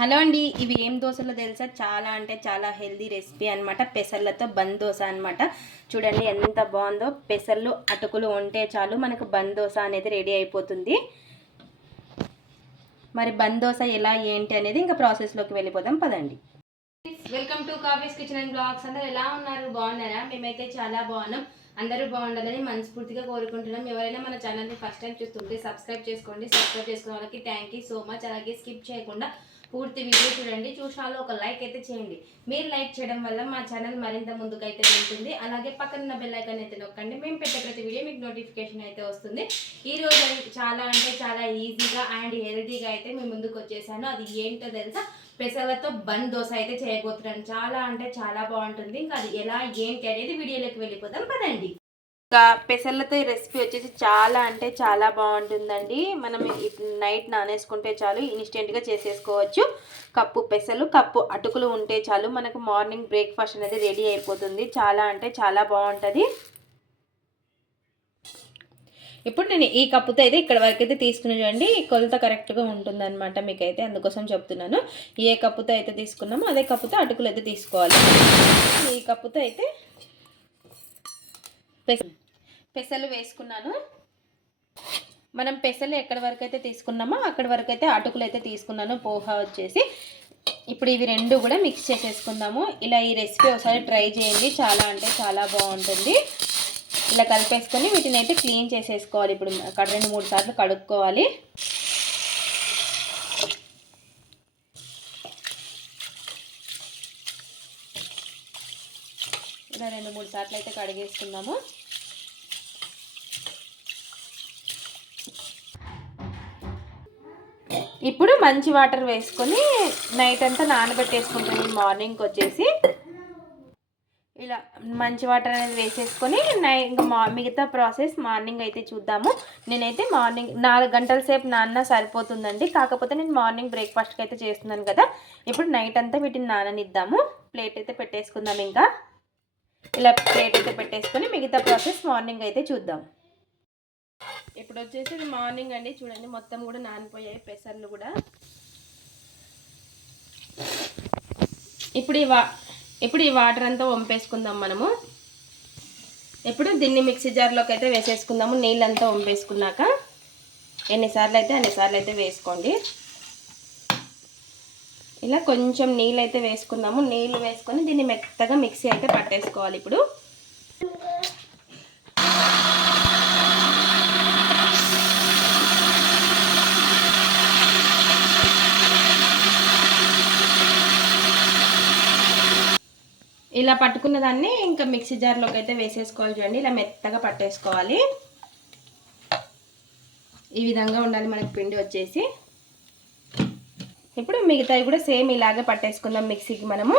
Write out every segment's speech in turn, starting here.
Hello అండి ఇవి ఏం దోశలో తెలుసా? చాలా అంటే చాలా హెల్దీ రెసిపీ అనమాట పెసర్లతో బంద్ దోశ అనమాట చూడండి ఎంత బాగుందో. పెసర్లు అటుకులు ఉంటే చాలు మనకు బంద్ దోశ అనేది రెడీ అయిపోతుంది. మరి బంద్ దోశ ఎలా ఏంటి అనేది ఇంకా ప్రాసెస్లోకి వెళ్ళిపోదాం. పదండి. Welcome to coffee's kitchen and blogs అందరూ ఎలా ఉన్నారు? బాగున్నారా? మేమైతే చాలా బాగున్నాం. అందరూ బాగుండాలని మనస్ఫూర్తిగా కోరుకుంటున్నాం. ఎవరైనా మన ఛానల్ని ఫస్ట్ టైం చూస్తుంటే సబ్స్క్రైబ్ చేసుకోండి. సబ్స్క్రైబ్ చేసుకున్న వాళ్ళకి థ్యాంక్ యూ సో మచ్ అలాగే స్కిప్ చేయకుండా పూర్తి వీడియో చూడండి. చూసినాలో ఒక లైక్ అయితే చేయండి. మీరు లైక్ చేయడం వల్ల మా ఛానల్ మరింత ముందుకైతే వెళ్తుంది. అలాగే పక్కన ఉన్న బెల్ ఐకాన్ అయితే నొక్కండి. మేము పెట్టే ప్రతి వీడియో మీకు నోటిఫికేషన్ అయితే వస్తుంది. ఈ రోజు చాలా అంటే చాలా ఈజీగా అండ్ హెల్తీగా అయితే మేము ముందుకు వచ్చేసాను. అది ఏంటో తెలుసా? పెసలతో బన్ దోశ అయితే చేయబోతున్నాను చాలా అంటే చాలా బాగుంటుంది. ఇంకా అది ఎలా ఏంటి అనేది వీడియోలోకి వెళ్ళిపోదాం. పదండి. ఇంకా పెసర్లతో ఈ రెసిపీ వచ్చేసి చాలా అంటే చాలా బాగుంటుందండి. మనం నైట్ నానేసుకుంటే చాలు ఇన్స్టెంట్గా చేసేసుకోవచ్చు. కప్పు పెసలు కప్పు అటుకులు ఉంటే చాలు మనకు మార్నింగ్ బ్రేక్ఫాస్ట్ అనేది రెడీ అయిపోతుంది. చాలా అంటే చాలా బాగుంటుంది. ఇప్పుడు నేను ఈ కప్పుతో అయితే ఇక్కడ వరకు అయితే తీసుకుని చూడండి కొలత కరెక్ట్గా ఉంటుందన్నమాట మీకైతే అందుకోసం చెప్తున్నాను. ఏ కప్పుతో అయితే తీసుకున్నామో అదే కప్పుతో అటుకులు అయితే తీసుకోవాలి. ఈ కప్పుతో అయితే పెసలు వేసుకున్నాను. మనం పెసలు ఎక్కడి వరకు అయితే తీసుకున్నామో అక్కడి వరకు అయితే అటుకులు అయితే తీసుకున్నాను పోహా వచ్చేసి. ఇప్పుడు ఇవి రెండు కూడా మిక్స్ చేసేసుకుందాము. ఇలా ఈ రెసిపీ ఒకసారి ట్రై చేయండి. చాలా అంటే చాలా బాగుంటుంది. ఇలా కలిపేసుకొని వీటిని అయితే క్లీన్ చేసేసుకోవాలి. ఇప్పుడు అక్కడ రెండు మూడు సార్లు కడుక్కోవాలి. రెండు మూడు సార్లు అయితే కడిగేసుకున్నాము ఇప్పుడు మంచి వాటర్ వేసుకొని నైట్ అంతా నానబెట్టేసుకుంటాను మార్నింగ్కి వచ్చేసి ఇలా మంచి వాటర్ అనేది వేసేసుకొని నై ఇంకా మా మిగతా ప్రాసెస్ మార్నింగ్ అయితే చూద్దాము. నేనైతే మార్నింగ్ నాలుగు గంటల సేపు నాన్న సరిపోతుందండి. కాకపోతే నేను మార్నింగ్ బ్రేక్ఫాస్ట్కి అయితే చేస్తున్నాను కదా. ఇప్పుడు నైట్ అంతా వీటిని నాననిద్దాము. ప్లేట్ అయితే పెట్టేసుకుందాం ఇంకా. ఇలా ప్లేట్ అయితే పెట్టేసుకొని మిగతా ప్రాసెస్ మార్నింగ్ అయితే చూద్దాం. ఇప్పుడు వచ్చేసి ఇది మార్నింగ్ అండి. చూడండి మొత్తం కూడా నానిపోయాయి పెసర్లు కూడా. ఇప్పుడు ఈ వా ఇప్పుడు ఈ వాటర్ అంతా వంపేసుకుందాం మనము. ఇప్పుడు దీన్ని మిక్సీ జార్లోకి అయితే వేసేసుకుందాము. నీళ్ళంతా వంపేసుకున్నాక. ఎన్నిసార్లు అయితే అన్నిసార్లు అయితే వేసుకోండి. ఇలా కొంచెం నీళ్ళు అయితే వేసుకుందాము. నీళ్ళు వేసుకొని దీన్ని మెత్తగా మిక్సీ అయితే పట్టేసుకోవాలి ఇప్పుడు. ఇలా పట్టుకున్న దాన్ని ఇంకా మిక్సీ జార్లోకి అయితే వేసేసుకోవాలి చూడండి. ఇలా మెత్తగా పట్టేసుకోవాలి. ఈ విధంగా ఉండాలి మనకి పిండి వచ్చేసి. ఇప్పుడు మిగతావి కూడా సేమ్ ఇలాగే పట్టేసుకుందాం మిక్సీకి మనము.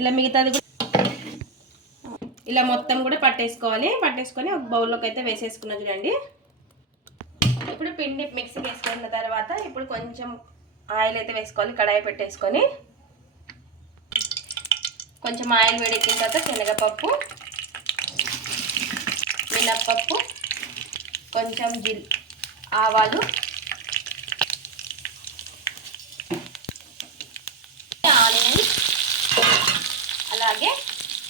ఇలా మిగతాది కూడా ఇలా మొత్తం కూడా పట్టేసుకోవాలి. పట్టేసుకొని ఒక బౌల్లోకి అయితే వేసేసుకున్నా చూడండి. ఇప్పుడు పిండి మిక్సీ వేసుకున్న తర్వాత ఇప్పుడు కొంచెం ఆయిల్ అయితే వేసుకోవాలి కడాయి పెట్టేసుకొని. కొంచెం ఆయిల్ వేడెక్కిన తర్వాత శనగపప్పు మినప్పప్పు కొంచెం జిల్ ఆవాలు. ఆనియన్. అలాగే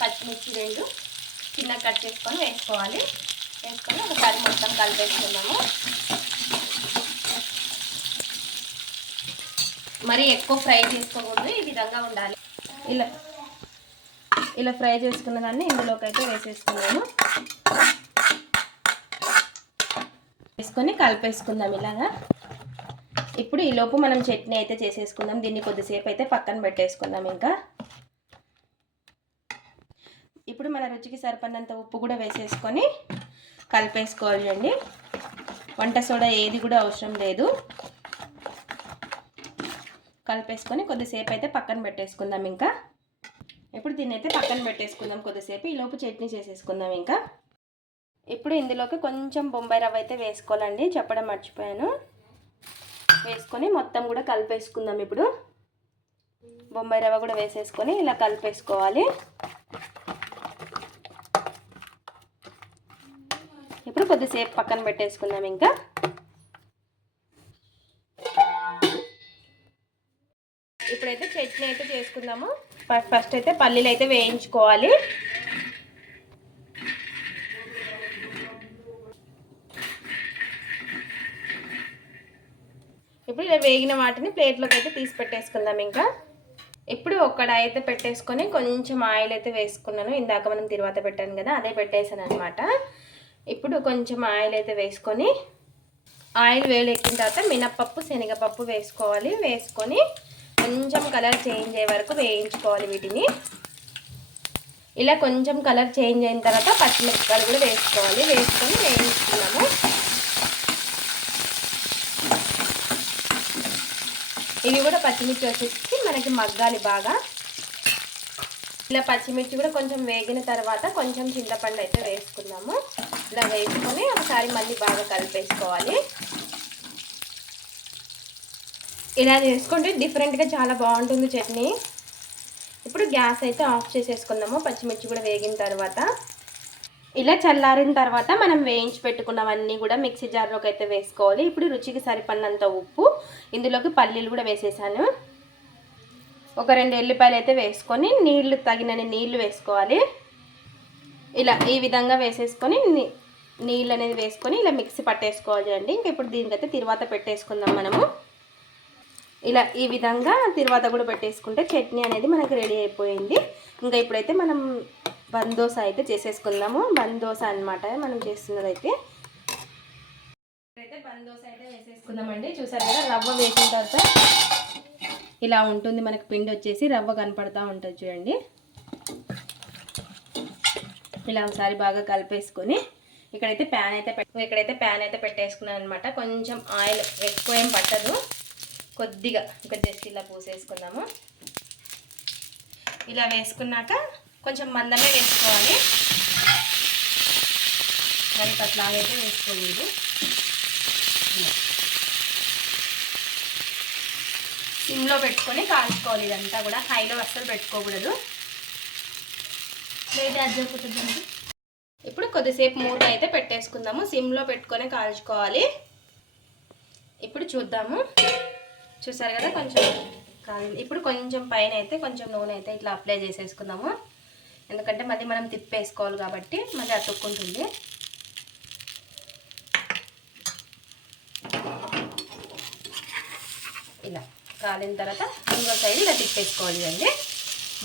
పచ్చిమిర్చి రెండు. చిన్న కట్ చేసుకొని వేసుకోవాలి. వేసుకొని ఒకసారి మొత్తం కలిపేసుకున్నాము మరి ఎక్కువ ఫ్రై చేసుకోకూడదు ఈ విధంగా ఉండాలి. ఇలా ఇలా ఫ్రై చేసుకున్న దాన్ని ఇందులోకి అయితే వేసేసుకున్నాము వేసుకొని కలిపేసుకుందాం ఇలాగా. ఇప్పుడు ఈలోపు మనం చట్నీ అయితే చేసేసుకుందాం. దీన్ని కొద్దిసేపు అయితే పక్కన పెట్టేసుకుందాం ఇంకా. ఇప్పుడు మన రుచికి సరిపడినంత ఉప్పు కూడా వేసేసుకొని కలిపేసుకోవాలి వంట సోడా ఏది కూడా అవసరం లేదు. కలిపేసుకొని కొద్దిసేపు అయితే పక్కన పెట్టేసుకుందాం ఇంకా. ఇప్పుడు దీన్ని అయితే పక్కన పెట్టేసుకుందాం కొద్దిసేపు. ఈలోపు చట్నీ చేసేసుకుందాం ఇంకా. ఇప్పుడు ఇందులోకి కొంచెం బొంబాయి రవ్వ అయితే వేసుకోవాలండి. చెప్పడం మర్చిపోయాను. వేసుకొని మొత్తం కూడా కలిపేసుకుందాం ఇప్పుడు. బొంబాయి రవ్వ కూడా వేసేసుకొని ఇలా కలిపేసుకోవాలి. ఇప్పుడు కొద్దిసేపు పక్కన పెట్టేసుకుందాం ఇంకా. ఇప్పుడైతే చట్నీ అయితే చేసుకుందాము. ఫస్ట్ అయితే పల్లీలు అయితే వేయించుకోవాలి. ఇప్పుడు ఇలా వేగిన వాటిని ప్లేట్లోకి అయితే తీసి పెట్టేసుకుందాం ఇంకా. ఇప్పుడు ఒక్కడ అయితే పెట్టేసుకొని కొంచెం ఆయిల్ అయితే వేసుకున్నాను. ఇందాక మనం తిరువాత పెట్టాను కదా అదే పెట్టేశాను అనమాట ఇప్పుడు కొంచెం ఆయిల్ అయితే వేసుకొని ఆయిల్ వేలెక్కిన తర్వాత మినప్పప్పు శనగపప్పు వేసుకోవాలి. వేసుకొని కొంచెం కలర్ చేంజ్ అయ్యే వరకు వేయించుకోవాలి వీటిని. ఇలా కొంచెం కలర్ చేంజ్ అయిన తర్వాత పచ్చిమిరపకాయలు కూడా వేసుకోవాలి. వేసుకొని వేయించుకున్నాము. ఇవి కూడా పచ్చిమిర్చి వచ్చేసి మనకి మగ్గాలి బాగా. ఇలా పచ్చిమిర్చి కూడా కొంచెం వేగిన తర్వాత కొంచెం చింతపండు అయితే వేసుకుందాము ఇలా వేసుకొని ఒకసారి మళ్ళీ బాగా కలిపేసుకోవాలి. ఇలా చేసుకుంటే డిఫరెంట్గా చాలా బాగుంటుంది చట్నీ. ఇప్పుడు గ్యాస్ అయితే ఆఫ్ చేసేసుకుందాము పచ్చిమిర్చి కూడా వేగిన తర్వాత ఇలా చల్లారిన తర్వాత మనం వేయించి పెట్టుకున్నవన్నీ కూడా మిక్సీ జార్లోకి అయితే వేసుకోవాలి. ఇప్పుడు రుచికి సరిపడినంత ఉప్పు ఇందులోకి పల్లీలు కూడా వేసేసాను. ఒక రెండు ఎల్లిపాయలు అయితే వేసుకొని నీళ్ళు తగినన్ని నీళ్ళు వేసుకోవాలి. ఇలా ఈ విధంగా వేసేసుకొని నీ- నీళ్ళు అనేది వేసుకొని ఇలా మిక్సీ పట్టేసుకోవాలి అండి. ఇంకా ఇప్పుడు దీనికైతే తిరువాత పెట్టేసుకుందాం మనము. ఇలా ఈ విధంగా తిరువాత కూడా పెట్టేసుకుంటే చట్నీ అనేది మనకి రెడీ అయిపోయింది. ఇంకా ఇప్పుడైతే మనం బందోస అయితే చేసేసుకుందాము. బందోస అన్నమాట మనం చేస్తున్నది అయితే అయితే బందోస అయితే వేసేసుకుందామండి. చూసారు కదా రవ్వ వేసిన తర్వాత ఇలా ఉంటుంది. మనకి పిండి వచ్చేసి రవ్వ కనపడతా ఉంటుంది చూడండి. ఇలా ఒకసారి బాగా కలిపేసుకొని ఇక్కడైతే ప్యాన్ అయితే ఇక్కడైతే ప్యాన్ అయితే పెట్టేసుకున్నాను అనమాట కొంచెం ఆయిల్ ఎక్కువ ఏం పట్టదు. కొద్దిగా ఇక్కడ జస్ట్ ఇలా పూసేసుకుందాము. ఇలా వేసుకున్నాక కొంచెం మందమే వేసుకోవాలి. మరి అట్లాగైతే వేసుకోకూడదు. సిమ్లో పెట్టుకొని కాల్చుకోవాలి. ఇదంతా కూడా హైలో అస్సలు పెట్టుకోకూడదు. ఇప్పుడు కొద్దిసేపు మూత అయితే పెట్టేసుకుందాము. సిమ్లో పెట్టుకొని కాల్చుకోవాలి. ఇప్పుడు చూద్దాము. చూసారు కదా కొంచెం కాలింది ఇప్పుడు కొంచెం పైన అయితే కొంచెం నూనె అయితే ఇట్లా అప్లై చేసేసుకుందాము. ఎందుకంటే మళ్ళీ మనం తిప్పేసుకోవాలి కాబట్టి మళ్ళీ అతుక్కుంటుంది. ఇలా కాలిన తర్వాత ఇంకో సైడ్ ఇలా తిప్పేసుకోవాలి అండి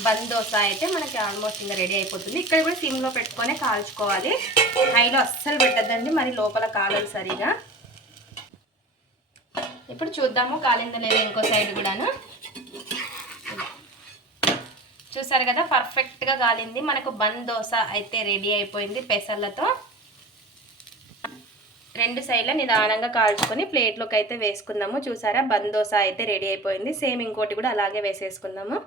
బందోస అయితే మనకి ఆల్మోస్ట్ ఇంకా రెడీ అయిపోతుంది. ఇక్కడ కూడా సిమ్లో పెట్టుకొని కాల్చుకోవాలి. హైలో అస్సలు పెట్టద్దండి మరి లోపల కాలాలి సరిగా. ఇప్పుడు చూద్దాము కాలిందో ఇంకో సైడ్ కూడాను. చూసారు కదా పర్ఫెక్ట్గా కాలింది మనకు బంద్ దోశ అయితే రెడీ అయిపోయింది పెసర్లతో. రెండు సైడ్ల నిదానంగా కాల్చుకొని ప్లేట్లోకి అయితే వేసుకుందాము. చూసారా బంద్ దోశ అయితే రెడీ అయిపోయింది. సేమ్ ఇంకోటి కూడా అలాగే వేసేసుకుందాము.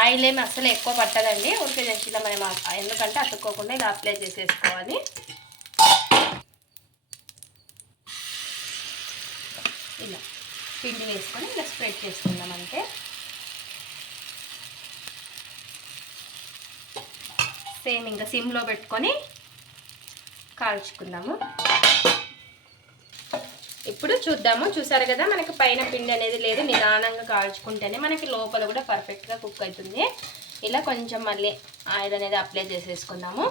ఆయిల్ ఏమి అసలు ఎక్కువ పట్టదండి. ఊరికే జస్ట్ ఇలా మనం ఎందుకంటే అతుక్కోకుండా ఇలా అప్లై చేసేసుకోవాలి. ఇలా పిండి వేసుకొని ఇలా స్ప్రెడ్ చేసుకుందాం అంతే. సేమ్ ఇంకా సిమ్లో పెట్టుకొని కాల్చుకుందాము. ఇప్పుడు చూద్దాము. చూసారు కదా మనకి పైన పిండి అనేది లేదు. నిదానంగా కాల్చుకుంటేనే మనకి లోపల కూడా పర్ఫెక్ట్గా కుక్ అవుతుంది. ఇలా కొంచెం మళ్ళీ ఆయిల్ అనేది అప్లై చేసేసుకుందాము.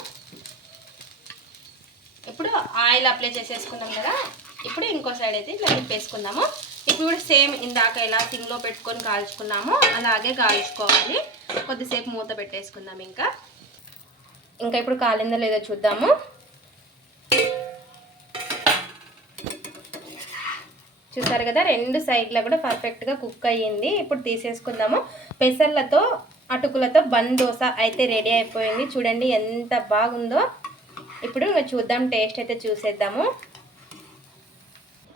ఇప్పుడు ఆయిల్ అప్లై చేసేసుకున్నాం కదా ఇప్పుడు ఇంకో సైడ్ అయితే ఇట్లా తిప్పేసుకుందాము. ఇప్పుడు కూడా సేమ్ ఇందాక ఎలా సిమ్లో పెట్టుకొని కాల్చుకున్నాము. అలాగే కాల్చుకోవాలి. కొద్దిసేపు మూత పెట్టేసుకుందాం ఇంకా. ఇంకా ఇప్పుడు కాలిందో లేదో చూద్దాము. చూసారు కదా రెండు సైడ్లో కూడా పర్ఫెక్ట్గా కుక్ అయ్యింది. ఇప్పుడు తీసేసుకుందాము. పెసర్లతో అటుకులతో బన్ దోశ అయితే రెడీ అయిపోయింది. చూడండి ఎంత బాగుందో. ఇప్పుడు ఇంకా చూద్దాం టేస్ట్ అయితే చూసేద్దాము.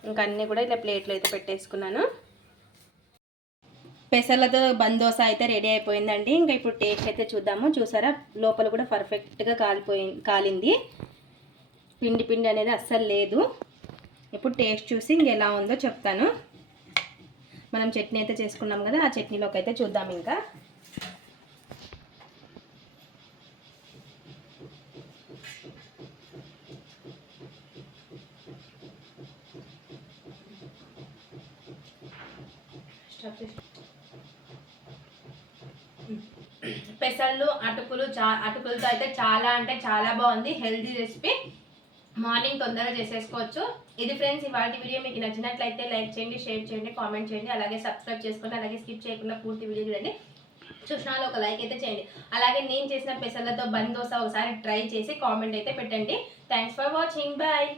ఇంకా అన్నీ కూడా ఇలా ప్లేట్లో అయితే పెట్టేసుకున్నాను. పెసర్లతో బందోస అయితే రెడీ అయిపోయిందండి. ఇంకా ఇప్పుడు టేస్ట్ అయితే చూద్దాము. చూసారా? లోపల కూడా పర్ఫెక్ట్గా కాలిపోయి కాలింది. పిండి పిండి అనేది అస్సలు లేదు. ఇప్పుడు టేస్ట్ చూసి ఇంక ఎలా ఉందో చెప్తాను. మనం చట్నీ అయితే చేసుకున్నాం కదా ఆ చట్నీలోకి అయితే చూద్దాం ఇంకా స్టాప్ చేసి పెసళ్ళు అటుకులు చా అటుకులతో అయితే చాలా అంటే చాలా బాగుంది. హెల్దీ రెసిపీ మార్నింగ్ తొందరగా చేసేసుకోవచ్చు. ఇది ఫ్రెండ్స్ ఇవాళ వీడియో మీకు నచ్చినట్లయితే లైక్ చేయండి షేర్ చేయండి కామెంట్ చేయండి. అలాగే సబ్స్క్రైబ్ చేసుకోండి. అలాగే స్కిప్ చేయకుండా పూర్తి వీడియో చూడండి. చూసిన వాళ్ళు ఒక లైక్ అయితే చేయండి. అలాగే నేను చేసిన పెసర్లతో బంద్ దోశ ఒకసారి ట్రై చేసి కామెంట్ అయితే పెట్టండి. Thanks for watching bye